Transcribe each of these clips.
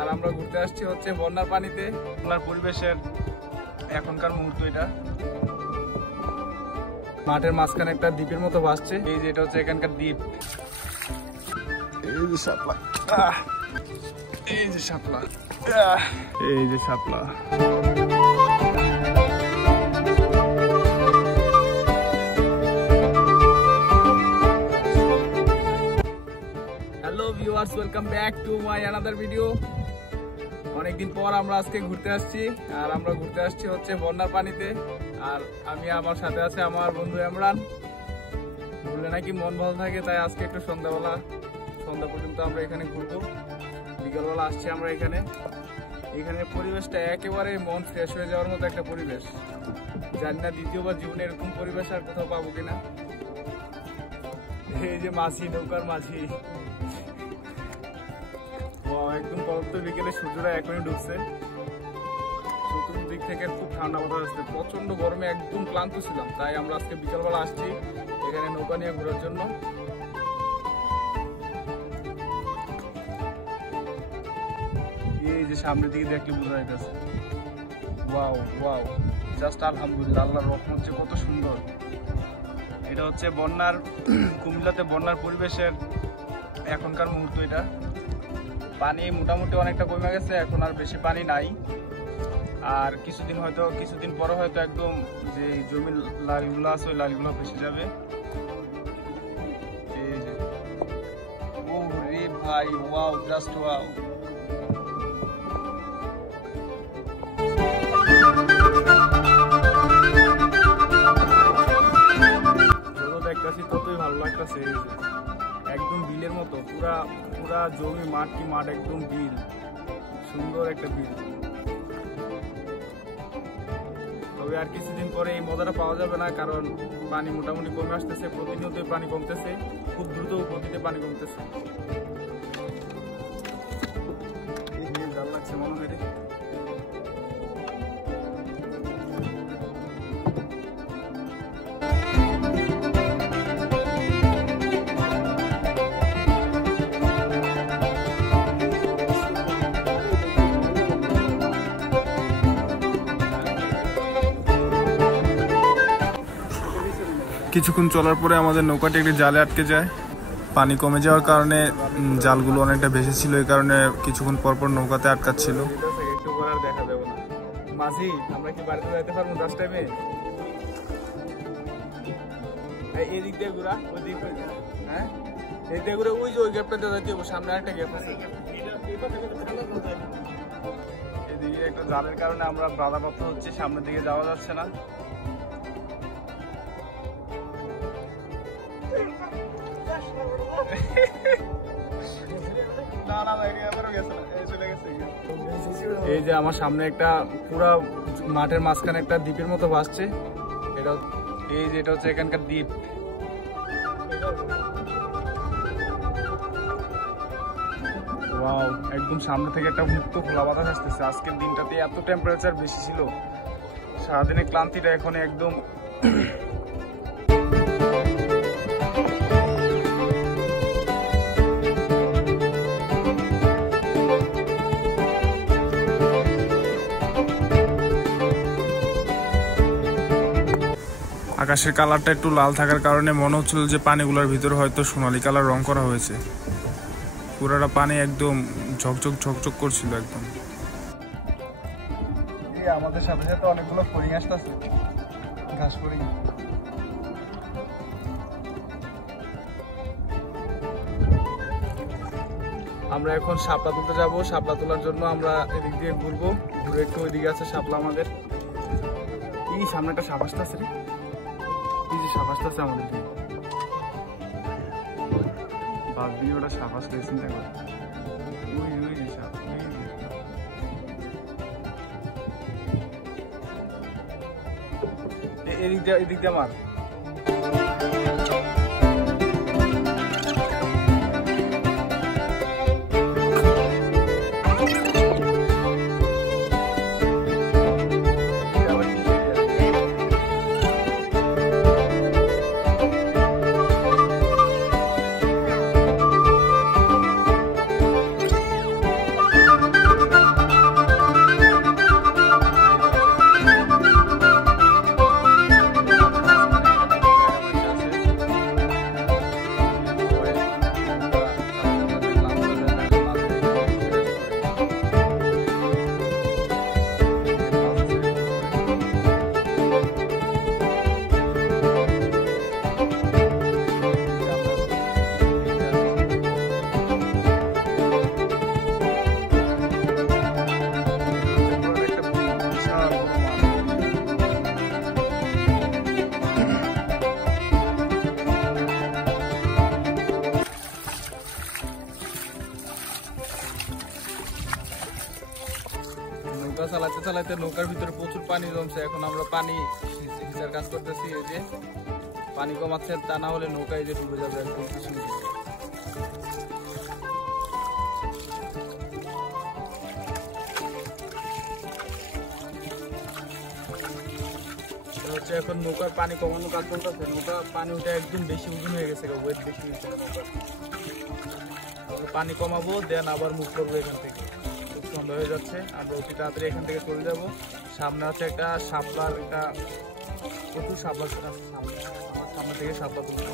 আর আমরা ঘুরতে আসছি হচ্ছে বন্যার পানিতে, বন্যার পরিবেশের এখনকার মুহূর্ত। এটা মাঠের মাঝখানে একটা দ্বীপের মতো ভাসছে। এই যে এটা হচ্ছে এখানকার দ্বীপ। এই যে শাপলা, এই যে শাপলা, এই যে Shapla. Hello viewers, welcome back to my another video. অনেকদিন পর আমরা আজকে ঘুরতে আসছি, আর আমরা ঘুরতে আসছি হচ্ছে বন্যার পানিতে। আর আমার সাথে আছে আমার বন্ধু ইমরান। ঘুরলে নাকি মন ভালো থাকে, তাই আজকে একটু সন্ধ্যা পর্যন্ত আমরা এখানে ঘুরবো। বিকালবেলা আসছি আমরা এখানে। এখানের পরিবেশটা একেবারে মন ফ্রেশ হয়ে যাওয়ার মতো একটা পরিবেশ। জানি না দ্বিতীয়বার জীবনে এরকম পরিবেশ আর কোথাও পাবো কিনা। এই যে মাঝি, নৌকার মাঝি, একদম পরন্ত বিকেলে সূর্যটা এখনই ঢুকছে। চতুর্দিক থেকে খুব ঠান্ডা বাতাস আসছে। প্রচন্ড গরমে একদম ক্লান্ত ছিলাম, তাই আমরা আজকে বিকালবেলা আসছি এখানে নৌকা নিয়ে ঘোরার জন্য। এই যে সামনের দিকে দেখলে বোঝা যাইতেছে। ওয়াও ওয়াও, জাস্ট আলহামদুলিল্লাহ, আল্লাহর রহমত যে কত সুন্দর। এটা হচ্ছে কুমিল্লাতে বন্যার পরিবেশের এখনকার মুহূর্ত। এটা পানি মোটামুটি অনেকটা কমে গেছে, এখন আর বেশি পানি নাই। আর কিছুদিন পরে হয়তো একদম যে জমির লালগুলো আছে ওই লালগুলো ভেসে যাবে। এই যে ও রে ভাই, ওয়াও, জাস্ট ওয়াও। যত দেখতেছি ততই ভালো লাগতেছে। এই যে একদম বিলের মতো, পুরা জমি, মাঠ একদম বিল, সুন্দর একটা বিল। তবে আর কিছুদিন পরে এই মজাটা পাওয়া যাবে না, কারণ পানি মোটামুটি কমে আসতেছে। প্রতিনিয়ত পানি কমতেছে, খুব দ্রুত গতিতে পানি কমতেছে। ভালো লাগছে মনে হয়। কিছুক্ষণ চলার পরে আমাদের নৌকাটি একটি জালে আটকে যায়। পানি কমে যাওয়ার কারণে জালগুলো অনেকটা ভেসে ছিল, এই কারণে কিছুক্ষণ পরপর নৌকাতে আটকাচ্ছিল। দেখা যাবে না মাঝি, আমরা কি বাড়িতে যাইতে পারবো 10 টাইমে? এই দিক দিয়ে ঘুরা, ওই দিক, হ্যাঁ এই দিক ঘুরে, ওই যে ওই গ্যাপটা দিয়ে যাইতে হবে। সামনে একটা গ্যাপ আছে, এদিকে একটা জালের কারণে আমরা বাধাপ্রাপ্ত হচ্ছে, সামনের দিকে যাওয়া যাচ্ছে না। এই যে আমার সামনে একটা পুরা মাঠের মাঝখানে একটা দ্বীপের মতো ভাসছে। এই যে এটা হচ্ছে এখানকার দ্বীপ। ওয়াও, একদম সামনে থেকে একটা মুক্ত খোলা বাতাস আসতেছে। আজকের দিনটাতে এত টেম্পারেচার বেশি ছিল, সারাদিনের ক্লান্তিটা এখন একদম। আকাশের কালারটা একটু লাল থাকার কারণে মনে হচ্ছিল যে পানিগুলোর ভিতরে হয়তো সোনালী কালার রং করা হয়েছে। পুরোটা পানি একদম ঝকঝক করছিল একদম। আমাদের সাথে সাথে অনেকগুলো ফড়িং আসতেছে, ঘাস ফড়িং। আমরা এখন শাপলা তুলতে যাবো। শাপলা তোলার জন্য আমরা এদিক দিয়ে ঘুরবো, ঘুরে একটু ওইদিকে আছে শাপলা আমাদের। এই সামনে একটা সাপ আসতেছে রে, এই যে সাপ আসতেছে আমাদের দিকে। বাদ দিয়ে ওটা সাপ আসলে চিন্তা করে, ওই যে সাপ, এদিক দিয়ে মার। নৌকা চালাতে চালাতে নৌকার ভিতরে প্রচুর পানি জমছে। এখন আমরা পানি হিচার কাজ করতেছি। এই যে পানি কমাচ্ছে, তা না হলে নৌকা এই যে ডুবে যাবে একদম কিছু। হচ্ছে এখন নৌকার পানি কমানো কাজ চলতেছে। নৌকা পানি উঠে একদম বেশি ওজন হয়ে গেছে, ওয়েট বেশি হয়েছে নৌকার। পানি কমাবো, দেন আবার মুভ করবো এখান থেকে। খুব সন্ধ্যা হয়ে যাচ্ছে, আমরা অতি তাড়াতাড়ি এখান থেকে চলে যাবো। সামনে আছে একটা শাপলার, একটা প্রচুর শাপলা, আমার সামনে থেকে শাপলা তুলতে।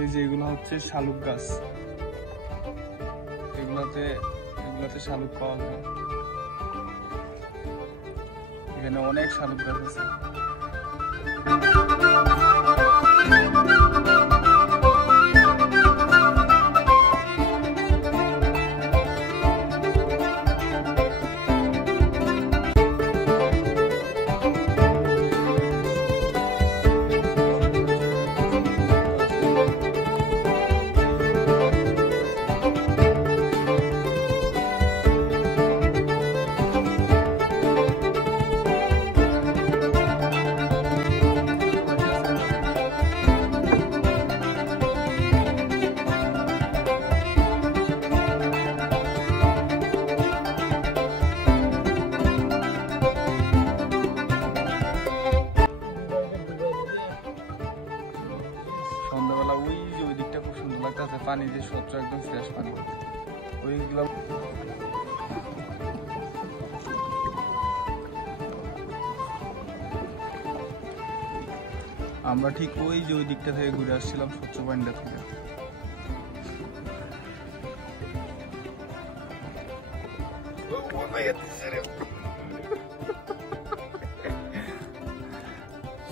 এই যে এগুলো হচ্ছে শালুক গাছ, এগুলাতে শালুক পাওয়া যায়। এখানে অনেক শালুক গাছ আছে। সন্ধ্যাবেলা ওই যে ওই দিকটা খুব সুন্দর লাগতেছে, পানি যে স্বচ্ছ একদম ফ্রেশ পানি ওইগুলো। আমরা ঠিক ওই যে ওই দিকটা থেকে ঘুরে আসছিলাম, স্বচ্ছ পানিটা থেকে।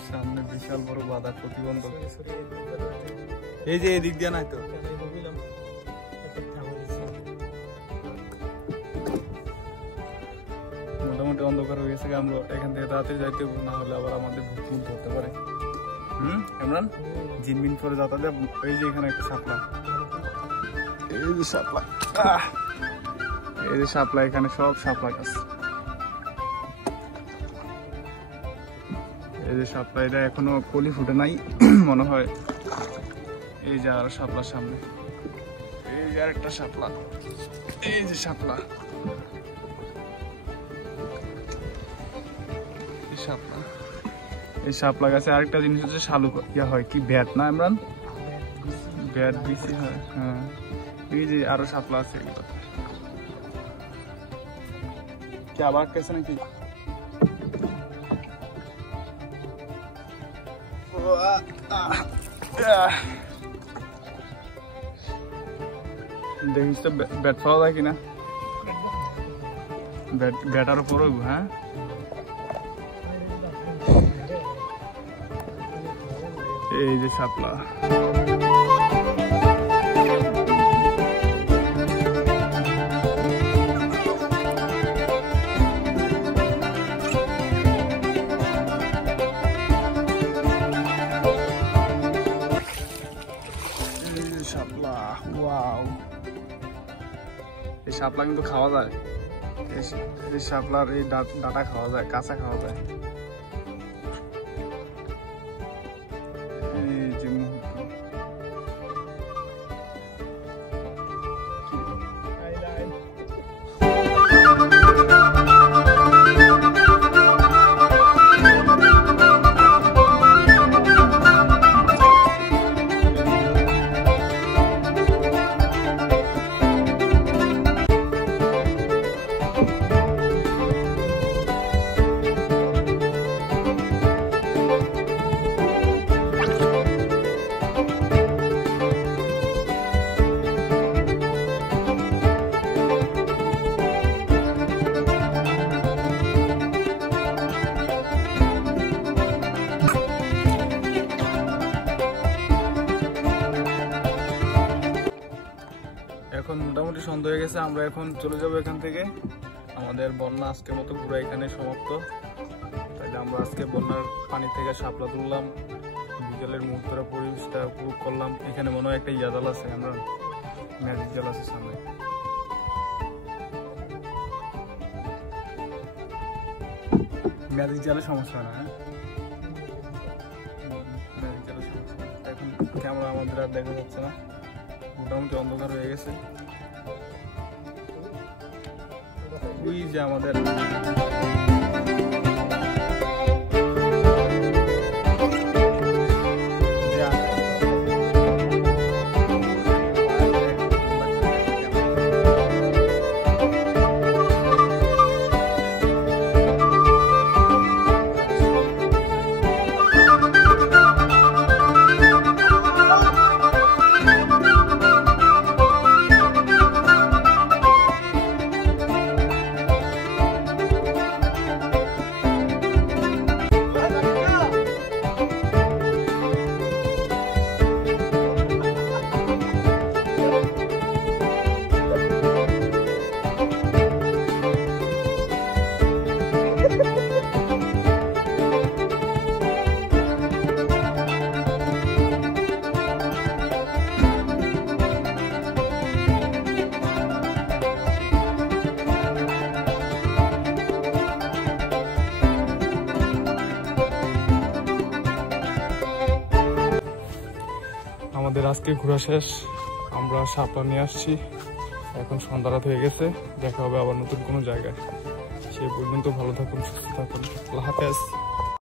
সামনে বিশাল বড় বাধা প্রতিবন্ধক। এই যে এদিক দিয়ে নাই তো, মোটামুটি অন্ধকার হয়ে গেছে। আমরা এখান থেকে তাড়াতাড়ি যাইতে, না হলে আবার আমাদের ভুল ধরতে পারে। ইমরান জিনমিন করে যাতায়াত। এই যে এখানে একটা শাপলা, এই যে শাপলা, এই যে শাপলা, এখানে সব শাপলা গাছ। এই যে শাপলা, এটা এখনো কলি ফুটে নাই মনে হয়। এই যে আর শাপলার সামনে, এই যে আরেকটা শাপলা, এই যে শাপলা, এই শাপলা গাছে আরেকটা জিনিস হচ্ছে শালুক ইয়া হয় কি, ব্যাট না ইমরান, ব্যাট বেশি হয়। হ্যাঁ, এই যে আরো শাপলা আছে এগুলো। কি আবার কেছে নাকি? দেখিস তো ব্যাট পাওয়া যায় কিনা, ব্যাটার উপর। হ্যাঁ, এই যে শাপলা। শাপলা, ওয়াও, এই শাপলা কিন্তু খাওয়া যায়। এই শাপলার এই ডাটা খাওয়া যায়, কাঁচা খাওয়া যায়। এই যে মুহূর্ত, এখন মোটামুটি সন্ধ্যা হয়ে গেছে। আমরা এখন চলে যাবো এখান থেকে। আমাদের বন্যা আজকের মতো পুরো এখানে সমাপ্ত। তাইলে আমরা আজকে বন্যার পানি থেকে শাপলা তুললাম, বিকেলের মুহূর্তটা পরিবেশটা উপভোগ করলাম। এখানে মনে হয় একটা জাল আছে, আমরা ম্যাজিক জাল আছে সামনে। ম্যাজিক জালে সমস্যা না, ম্যাজিক জালে সমস্যা। এখন ক্যামেরা আমাদের আর দেখা যাচ্ছে না, মোটামুটি অন্ধকার হয়ে গেছে। ওই যে আমাদের আমাদের আজকে ঘোরা শেষ, আমরা শাপলা নিয়ে আসছি। এখন সন্ধ্যা রাত হয়ে গেছে, দেখা হবে আবার নতুন কোনো জায়গায়। সে পর্যন্ত ভালো থাকুন, সুস্থ থাকুন, আল্লাহ হাফেজ।